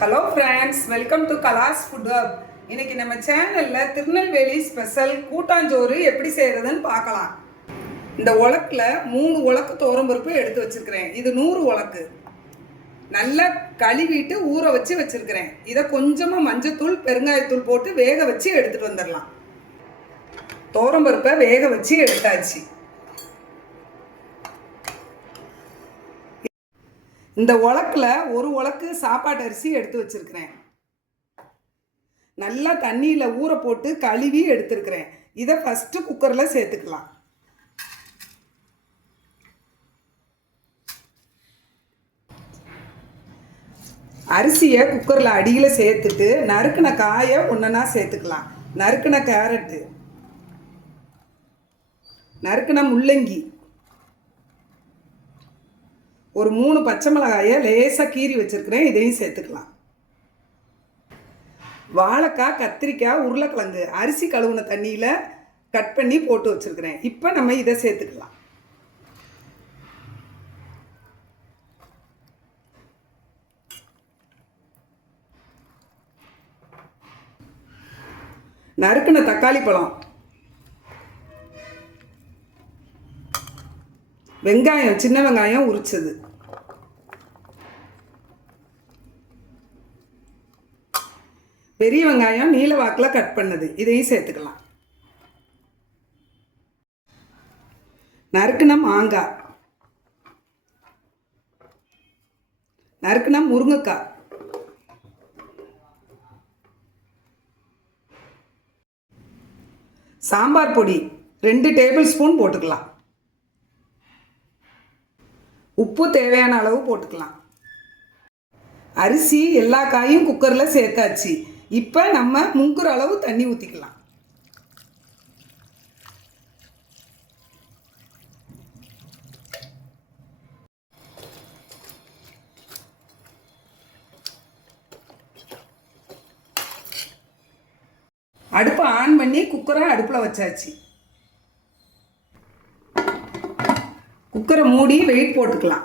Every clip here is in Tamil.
Hello friends welcome to Kalas food hub இன்னைக்கு நம்ம சேனலில் திருநெல்வேலி ஸ்பெஷல் கூட்டாஞ்சோறு எப்படி செய்கிறதுன்னு பார்க்கலாம். இந்த உலக்கில் மூணு உலக்கு பருப்பு எடுத்து வச்சுருக்கிறேன். இது நூறு உலக்கு. நல்லா கழுவிட்டு ஊற வச்சு வச்சுருக்கிறேன். இதை கொஞ்சமாக மஞ்சத்தூள் பெருங்காயத்தூள் போட்டு வேக வச்சு எடுத்துகிட்டு வந்துடலாம். பருப்பை வேக வச்சு எடுத்தாச்சு. இந்த உலக்கில் ஒரு உலக்கு சாப்பாட்டு அரிசி எடுத்து வச்சிருக்கிறேன். நல்லா தண்ணியில் ஊற போட்டு கழுவி எடுத்துருக்கிறேன். இதை ஃபஸ்ட்டு குக்கரில் சேர்த்துக்கலாம். அரிசியை குக்கரில் அடியில் சேர்த்துட்டு நறுக்கின காயை ஒன்றா சேர்த்துக்கலாம். நறுக்கின கேரட்டு நறுக்கின முள்ளங்கி. ஒரு மூணு பச்சை மிளகாயை லேசாக கீறி வச்சுருக்கிறேன் இதையும் சேர்த்துக்கலாம். வாழைக்காய் கத்திரிக்காய் உருளைக்கிழங்கு அரிசி கழுவுன தண்ணியில் கட் பண்ணி போட்டு வச்சுருக்கிறேன். இப்போ நம்ம இதை சேர்த்துக்கலாம். நறுக்கின தக்காளி பழம். வெங்காயம் சின்ன வெங்காயம் உரிச்சது. பெரிய வெங்காயம் நீல வாக்கில் கட் பண்ணது. இதையும் சேர்த்துக்கலாம். நறுக்குன மாங்காய். நறுக்குன முருங்கைக்காய். சாம்பார் பொடி ரெண்டு டேபிள் ஸ்பூன் போட்டுக்கலாம். உப்பு தேவையான அளவு போட்டுக்கலாம். அரிசி எல்லா காயும் குக்கரில் சேர்த்தாச்சு. இப்போ நம்ம முங்குற அளவு தண்ணி ஊற்றிக்கலாம் அடுப்பை ஆன் பண்ணி குக்கரை அடுப்பில் வச்சாச்சு. குக்கரை மூடி வெயிட் போட்டுக்கலாம்.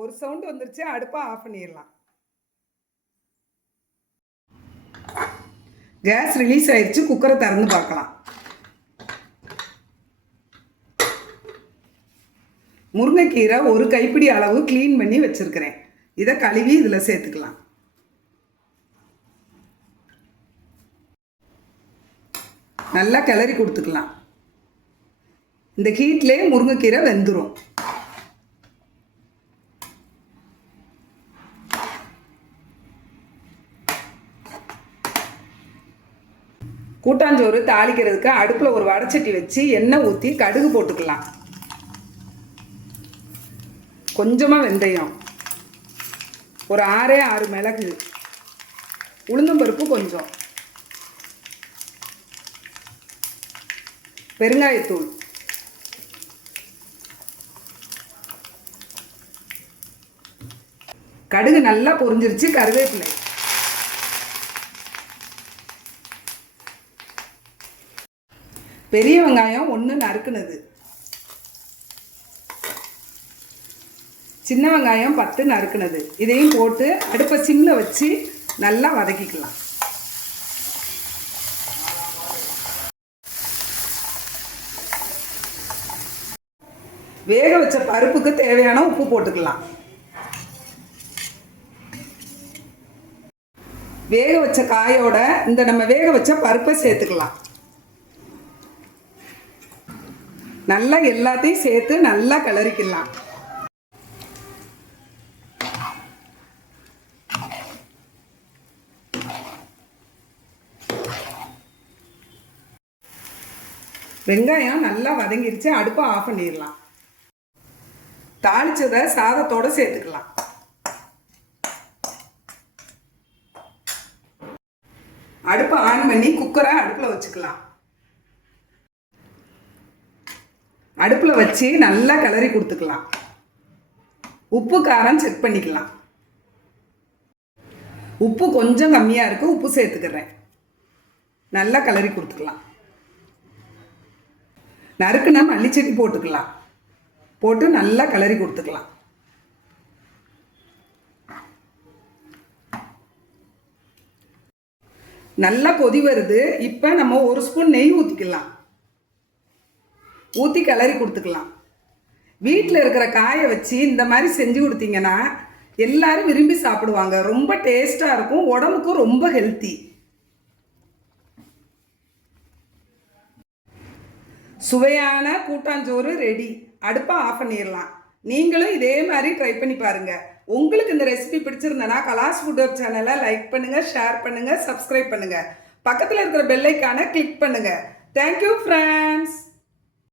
ஒரு சவுண்ட் வந்துருச்சு அடுப்பை ஆஃப் பண்ணிடலாம். கேஸ் ரிலீஸ் ஆயிடுச்சு குக்கரை திறந்து பார்க்கலாம். முருங்கைக்கீரை ஒரு கைப்பிடி அளவு க்ளீன் பண்ணி வச்சுருக்கிறேன். இதை கழுவி இதில் சேர்த்துக்கலாம். நல்லா கிளறி கொடுத்துக்கலாம். இந்த ஹீட்லேயே முருங்கைக்கீரை வெந்துடும் கூட்டாஞ்சோறு தாளிக்கிறதுக்கு அடுப்பில் ஒரு வடச்சட்டி வச்சு எண்ணெய் ஊற்றி கடுகு போட்டுக்கலாம். கொஞ்சமாக வெந்தயம். ஒரு ஆறே ஆறு மிளகு. உளுந்தம்பருப்பு கொஞ்சம். பெருங்காயத்தூள். கடுகு நல்லா பொரிஞ்சிருச்சு கருவேப்பிலை. பெரிய வெங்காயம் ஒன்று நறுக்குனது. சின்ன வெங்காயம் பத்து நறுக்குனது. இதையும் போட்டு அடுப்பை சிம்மில் வச்சு நல்லா வதக்கிக்கலாம். வேக வச்ச பருப்புக்கு தேவையான உப்பு போட்டுக்கலாம். வேக வச்ச காயோட இந்த நம்ம வேக வச்ச பருப்பை சேர்த்துக்கலாம். நல்லா எல்லாத்தையும் சேர்த்து நல்லா கிளறிக்கலாம் வெங்காயம் நல்லா வதங்கிருச்சு அடுப்பை ஆஃப் பண்ணிடலாம். தாளிச்சதை சாதத்தோட சேர்த்துக்கலாம். அடுப்பை ஆன் பண்ணி குக்கரை அடுப்பில் வச்சுக்கலாம். அடுப்பில் வச்சு நல்லா கிளறி கொடுத்துக்கலாம். உப்பு காரம் செக் பண்ணிக்கலாம். உப்பு கொஞ்சம் கம்மியாக இருக்குது உப்பு சேர்த்துக்கிறேன். நல்லா கிளறி கொடுத்துக்கலாம். நறுக்குனா மல்லிச்செடி போட்டுக்கலாம். போட்டு நல்லா கிளறி கொடுத்துக்கலாம். நல்லா கொதி வருது. இப்போ நம்ம ஒரு ஸ்பூன் நெய் ஊற்றிக்கலாம் ஊற்றி கிளறி கொடுத்துக்கலாம். வீட்டில் இருக்கிற காயை வச்சு இந்த மாதிரி செஞ்சு கொடுத்தீங்கன்னா எல்லாரும் விரும்பி சாப்பிடுவாங்க. ரொம்ப டேஸ்ட்டாக இருக்கும். உடம்புக்கும் ரொம்ப ஹெல்த்தி சுவையான கூட்டாஞ்சோறு ரெடி அடுப்பை ஆஃப் பண்ணிடலாம். நீங்களும் இதே மாதிரி ட்ரை பண்ணி பாருங்கள் உங்களுக்கு இந்த ரெசிபி பிடிச்சிருந்தனா கலாஸ் ஃபுட் வெப் சேனலை லைக் பண்ணுங்கள் ஷேர் பண்ணுங்கள் சப்ஸ்கிரைப் பண்ணுங்கள் பக்கத்தில் இருக்கிற பெல்லைக்கான கிளிக் பண்ணுங்கள் தேங்க்யூ ஃப்ரெண்ட்ஸ்